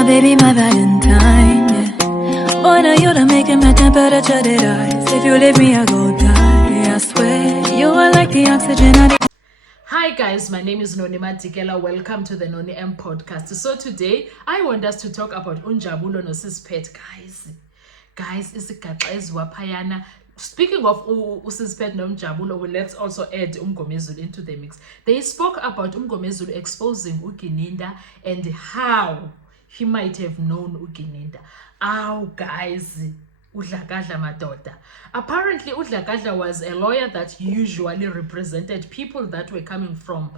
my baby, my Valentine, yeah. Boy, now you done making my temperature dead rise. If you leave me, I go die, I swear. You are like the oxygen I need. Hi guys, my name is Noni Madikela. Welcome to the Noni M podcast. So today I want us to talk about Unjabulo noSisphet, guys. Guys, isigaxa eziwaphayana. Speaking of uSisphet noMjabulo, let's also add Mngomezulu into the mix. They spoke about Mngomezulu exposing uGininda and how he might have known uGininda. Guys, uDlakadla madoda. Apparently uDlakadla was a lawyer that usually represented people that were coming from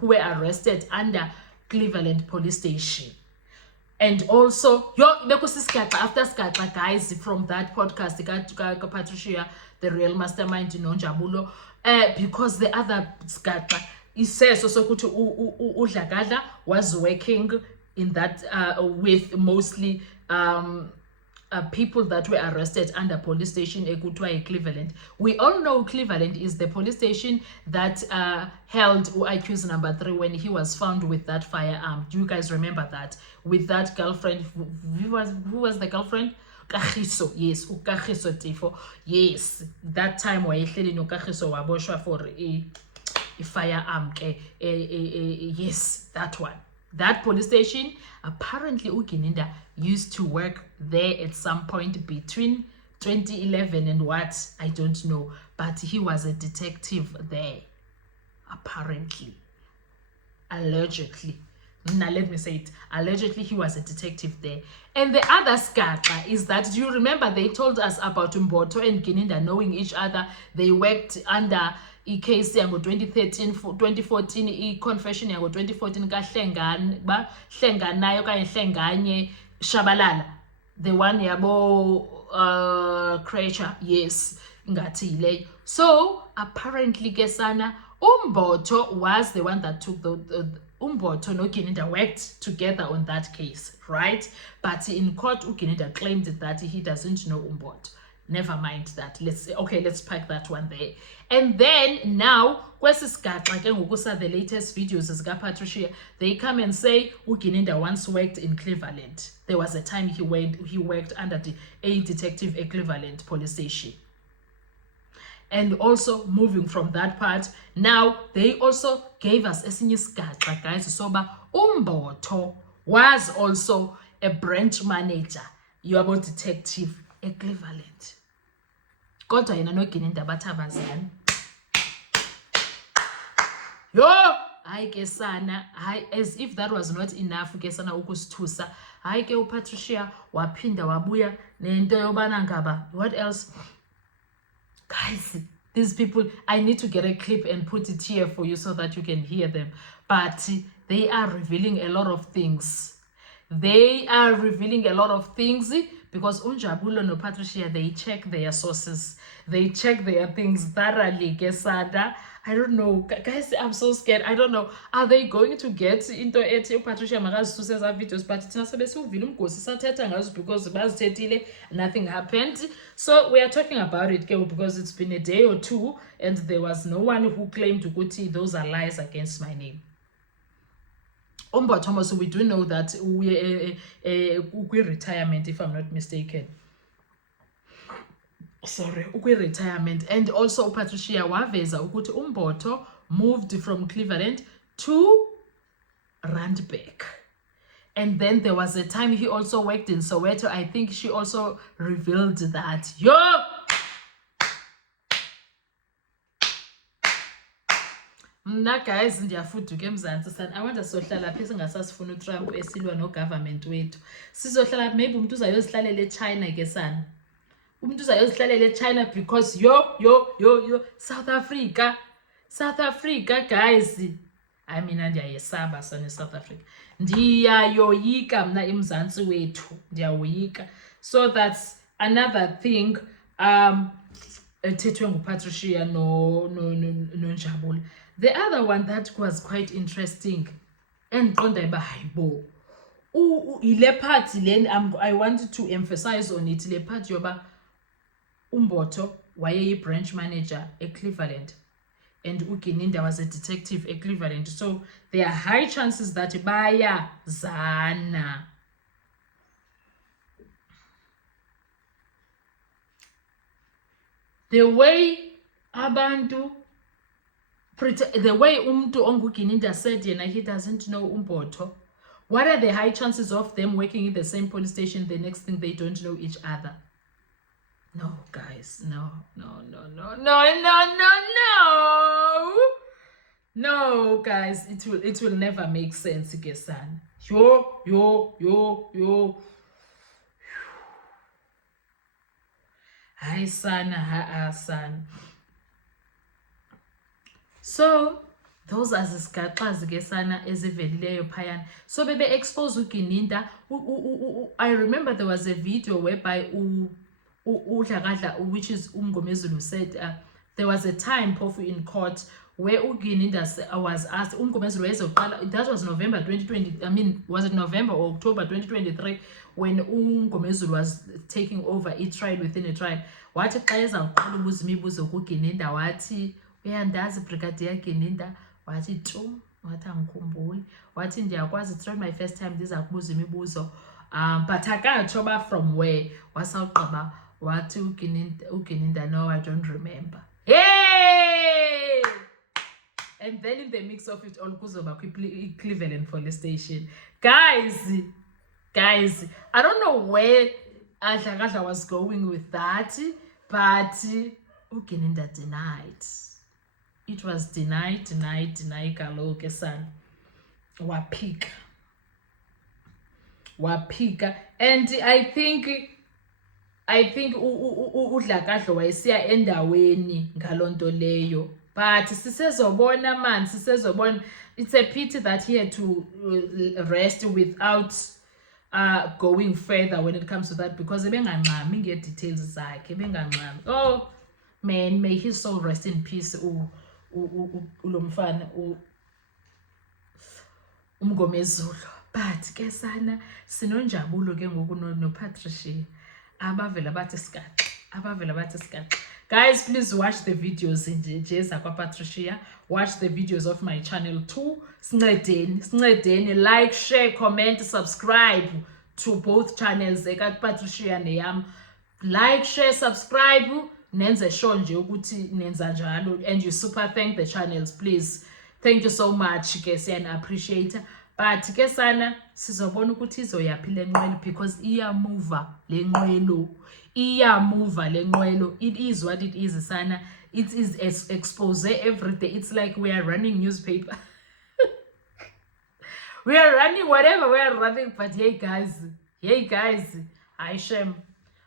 who were arrested under Cleveland police station. And also after Skata, guys, from that podcast Patricia, the real mastermind noNjabulo, because the other Skata, he says also uDlakadla was working in that with mostly people that were arrested under police station ekuthiwa Cleveland. We all know Cleveland is the police station that held accused number 3 when he was found with that firearm. Do you guys remember that? With that girlfriend, who was the girlfriend? Kagiso, yes, uKagiso Tifo. Yes, that time wayehleli noKagiso waboshwa for a firearm. Yes, that one. That police station, apparently uGininda used to work there at some point between 2011 and what, I don't know, but he was a detective there, apparently, allegedly. Now let me say it, allegedly he was a detective there. And the other skata is that, do you remember they told us about Mboto and Gininda knowing each other? They worked under case yango 2013 2014 confession yango 2014 kahlenganayo kanye hlenganye Shabalala, the one yabo creature, yes, ngathi leyo. So apparently kesana Mboto was the one that took the Mboto noGininda worked together on that case, right? But in court uGininda claimed that he doesn't know Mboto. Never mind that. Let's pack that one there. And then now, the latest videos as Patricia, they come and say uGininda once worked in Cleveland. There was a time he worked under a detective at Cleveland police station. And also moving from that part, now they also gave us a senior skata, guys. Soba Mboto was also a branch manager, about detective at Cleveland. Kodwa yena noGininda bathabazana. Hayi ke sana, as if that was not enough ke sana ukusithusa. Hayi ke uPatricia waphinda wabuya nento yobana ngaba. What else? Guys, these people, I need to get a clip and put it here for you so that you can hear them. But they are revealing a lot of things. Because Unjabulo no Patricia, they check their sources. They check their things thoroughly. Kesada, I don't know. Guys, I'm so scared. I don't know. Are they going to get into it? Patricia Maraz to says videos, but because nothing happened. So we are talking about it because it's been a day or two and there was no one who claimed to Guti, those are lies against my name. Mboto, so we do know that we retirement, if I'm not mistaken. Sorry, retirement. And also Patricia waveza ukuthi Mboto moved from Cleveland to Randburg. And then there was a time he also worked in Soweto. I think she also revealed that. Mna guys ndiyafuduka eMzantsi sana. I want sohlala lapha singasasifuna uTrump esilwa no government wethu. Sizohlala maybe umuntu uzayozihlalela eChina ke sana. Umuntu uzayozihlalela eChina because South Africa guys. I mean ndiyayesaba sana South Africa. Ndiyayoyika mna eMzantsi wethu. Ndiyayoyika. So that's another thing ethethwe nguPatricia noNjabulo. The other one that was quite interesting and I wanted to emphasize on it. Le part yoba Mboto waye branch manager at Cleveland. and uGininda was a detective at Cleveland. So there are high chances that bayazana. The way abantu, the way umntu onguGininda said yena he doesn't know uMbotho, what are the high chances of them working in the same police station? The next thing, they don't know each other. No, guys, no. No, guys, it will never make sense, Gesan. Yo. Hi, son. So those are zisigaxazi ke sana ezivelileyo phayana. So bebe expose uGininda. I remember there was a video whereby uDlakadla, which is uMgomezulu, said there was a time Phofu in court where uGininda was asked, uMgomezulu, that was November 2020, I mean, was it November or October 2023, when uMgomezulu was taking over each trial within a trial. Wathi xa ezawuqala ubuza imibuzo kuGininda wathi, uyandazi Brigadier Gininda? Wathi tu, wathi angikhumbuli. Wathi ndiyakwazi, it's not my first time ndiza kubuza imibuzo. But akatsho ba from where. Wasawugqiba wathi uGininda, no, I don't remember. Hey! And then in the mix of it all, kuzoba Cleveland police station. Guys, I don't know where Dlakadla was going with that, but uGininda denied. It was denied kaloku son. Wapika. And I think uDlakadla wayesiya endaweni ngalonto leyo. But sisezobona man, it's a pity that he had to rest without going further when it comes to that, because ebengangxami nge-details zakhe, ebengangxami. Oh man, may his soul rest in peace, ulomfana uMgomezulu. But ke sana sinonjabulo ke ngoku noPatricia abavela bathi sikaxa. Guys, please watch the videos in Jeza Patricia. Watch the videos of my channel too. Sincedeni, like, share, comment, subscribe to both channels. Patricia neyam. Like, share, subscribe. Nenze sure nje ukuthi nenza njalo, and you super thank the channels, please. Thank you so much, guys, and I appreciate it. But ke sana sizobona ukuthi izoyaphi le nqwelo, because iyamuva le nqwelo. It is what it is, sana. It is expose every day. It's like we are running newspaper. We are running whatever we are running, but hey guys, I shame.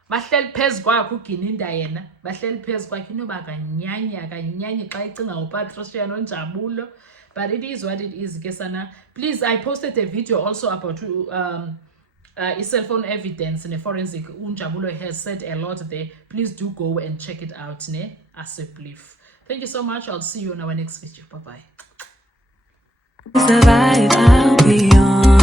Bahleli phezu kwakhe uGininda yena, bahleli phezu kwakhe inoba kanyanya xa icinga uPatricia noNjabulo. But it is what it is, ke sana. Please, I posted a video also about cell phone evidence and forensic. uNjabulo has said a lot there. Please do go and check it out, ne? As a belief. Thank you so much. I'll see you in our next video. Bye-bye. Survive, I'll be on.